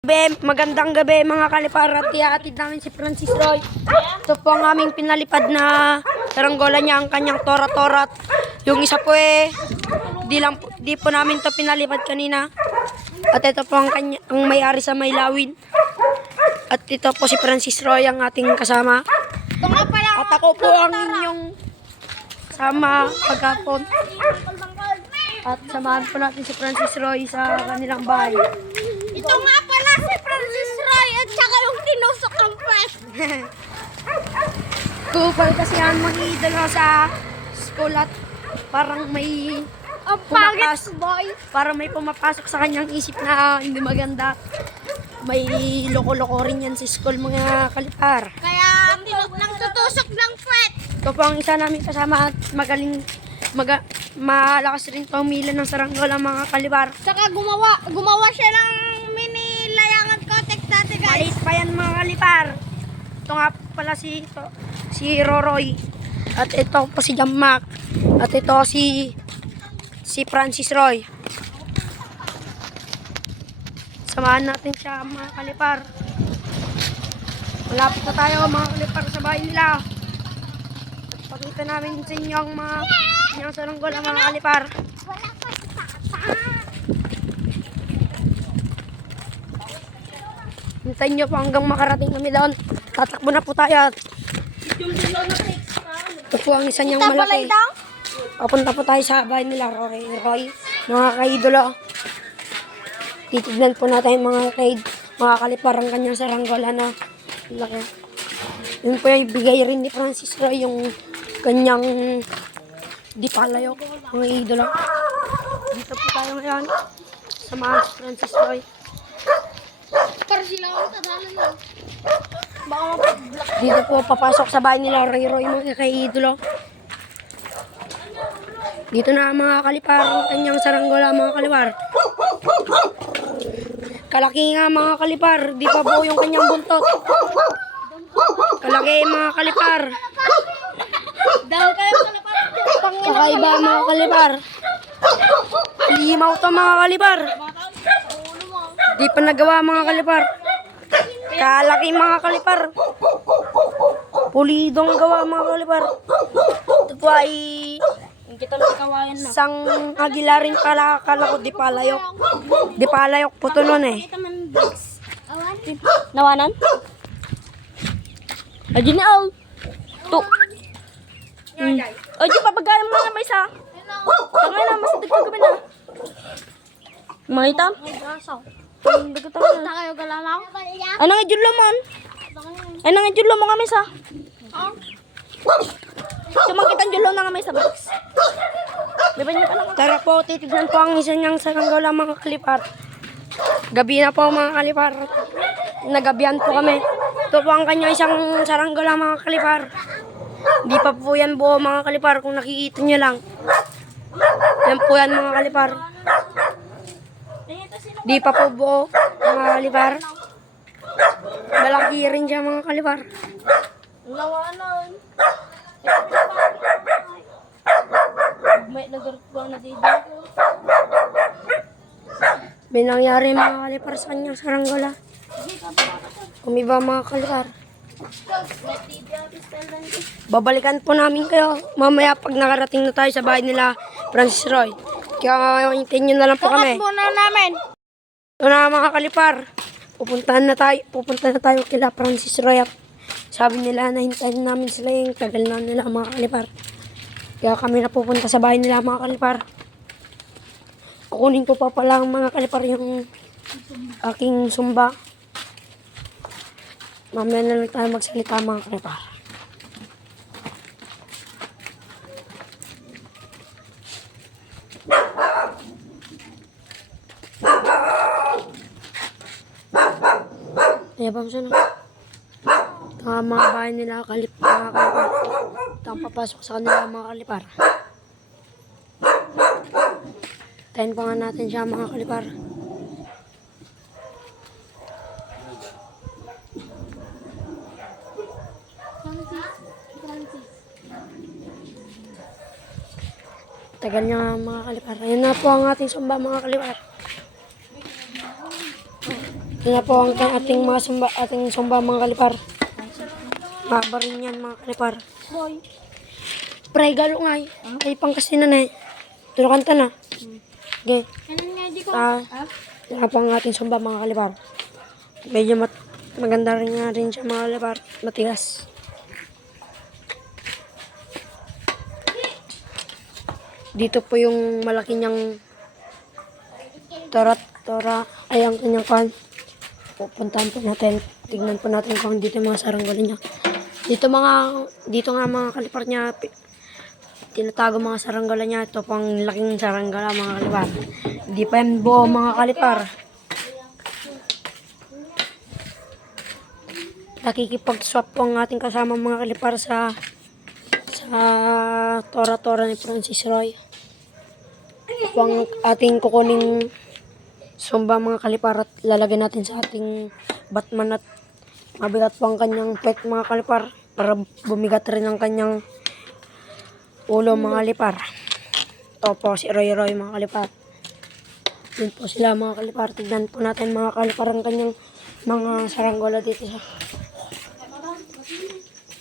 Magandang gabi mga kalipar at ihahatid namin si Francis Roy. Ito po ang aming pinalipad na saranggola niya, ang kanyang torat-torat. Yung isa po di po namin to pinalipad kanina. At ito po ang may-ari sa Maylawin. At ito po si Francis Roy ang ating kasama. At ako po ang inyong sama paghapon. At samahan po natin si Francis Roy sa kanilang bahay. Ito nga pala si Francis Roy at saka yung tinusok ng press. Kupal kasi yan mag-idolo sa school at parang may Ang pangit, boy. parang may pumapasok sa kanyang isip na hindi maganda. May loko-loko rin yan sa school mga kalipar. Kaya nang tutusok ng press. Ito po ang isa namin kasama at malakas rin pumila ng saranggola mga kalipar. Saka gumawa siya ng mini layangan kotek dati, guys. Malit pa yan mga kalipar. Ito nga pala si Roroy. At ito po si Jamak. At ito si Francis Roy. Samahan natin siya mga kalipar. Malapit na tayo mga kalipar sa bahay nila. At pakita namin sa inyo ang mga saranggola mga kalipar. Wala pa si Tata. Hintayin nyo po hanggang makarating kami doon. Tatakbo na po tayo. Ito po ang isa niyang malaki. Papunta po tayo sa bahay nila, Roy. Mga kaidolo. Titignan po natin mga kalipar ang kanyang saranggola na laki. Yun po yung bigay rin ni Francis Roy, yung kanyang dipalayok, mga idolo. Dito po tayo ngayon sa mga Francis Roy. Para sila ang tadalan mo. Dito po papasok sa bahay nila Roy mga kaidolo. Dito na mga kalipar ang kanyang saranggola mga kalipar. Kalaki nga mga kalipar, di pa po yung kanyang buntot. Kalaki mga kalipar. Daw kayo kalapar. Kakaiba mga kalipar. Limaw to mga kalipar. Di pa nagawa mga kalipar. Kalaki mga kalipar. Pulidong gawa mga kalipar. Ito po ay isang agila rin kala ko di palayok. Di palayok po ito nun eh. Nawanan? Ayun na all. To. Ayun papagalan mo na may isa. Tangay na mas dagdag kami na. Makita? Dagdag kami na. Kayo galalaw? Ano nga dyan lamon? Ano nga dyan lamon kami sa? Sumakit ang dyan lang kami sa box. Tara po, titignan po ang isa niyang saranggola mga kalipar. Gabi na po mga kalipar. Nagabihan po kami. Ito po ang kanya isang saranggola mga kalipar. Di pa po yan buo mga kalipar kung nakikita niyo lang. Yan po yan mga kalipar. Di pa po buo mga kalipar. Malaki rin siya mga kalipar. Nawanan. May nagarukbang na dito. May nangyari mga kalipar sa kanyang saranggola. Umiba mga kalipar. Babalikan po namin kayo mamaya pag nakarating na tayo sa bahay nila Francis Roy. Kaya hintayin nyo na lang po kami. Muna namin. Ito na mga kalipar. Pupunta na tayo kila Francis Roy. Sabi nila na hintayin namin sila yung tagal na nila mga kalipar. Kaya kami na pupunta sa bahay nila mga kalipar. Kukunin ko pa pala mga kalipar yung aking sumba. Mamaya na lang tayo magsalita mga kalipar. Ayan ba na? Ito ang mga bahay nila mga kalipar. Ito ang papasok sa kanila mga kalipar. Tayin pa nga natin siya mga kalipar. Tagal niya mga kalipar. Ayan na po ang ating sumba mga kalipar. Ito na po ang ating mga sumba mga kalipar. Baba rin yan mga kalipar. Pre, galo nga eh. Ay pang kasi na eh. Tulokanta na. Okay. Ito na po ang ating sumba mga kalipar. Medyo maganda rin nga rin siya mga kalipar. Matigas. Dito po yung malaki niyang tora ay ang kanyang kan. Pupuntahan po natin. Tignan po natin kung dito yung mga saranggola niya. Dito nga mga kalipar niya, tinatago mga saranggola niya. Ito pang laking saranggola mga kalipar. Hindi pa yan buo mga kalipar. Nakikipag-swap po ang ating kasama mga kalipar sa tora ni Francis Roy. Ito ang ating kukuning sumba mga kalipar at lalagay natin sa ating Batman at mabigat po ang kanyang pet mga kalipar para bumigat rin ang kanyang ulo mga kalipar. Ito po si Roy mga kalipar. Yun po sila mga kalipar. Tignan po natin mga kalipar ang kanyang mga saranggola dito sa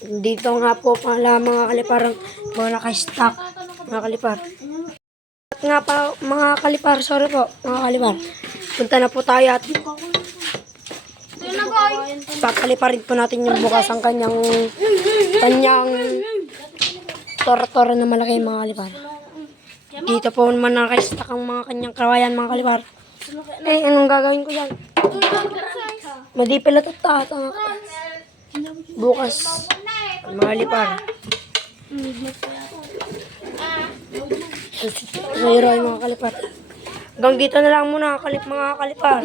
dito nga po pala mga kalipar mga naka-stack mga kalipar. At nga pa mga kalipar, sorry po mga kalipar. Punta na po tayo at papaliparin po natin yung bukas ang kanyang tora na malaki mga kalipar. Dito po naman naka-stack ang mga kanyang kawayan mga kalipar. Eh, anong gagawin ko dyan? Madipil at tata. Bukas mga kalipar. Mayroon mga kalipar. Hanggang dito na lang muna mga kalipar.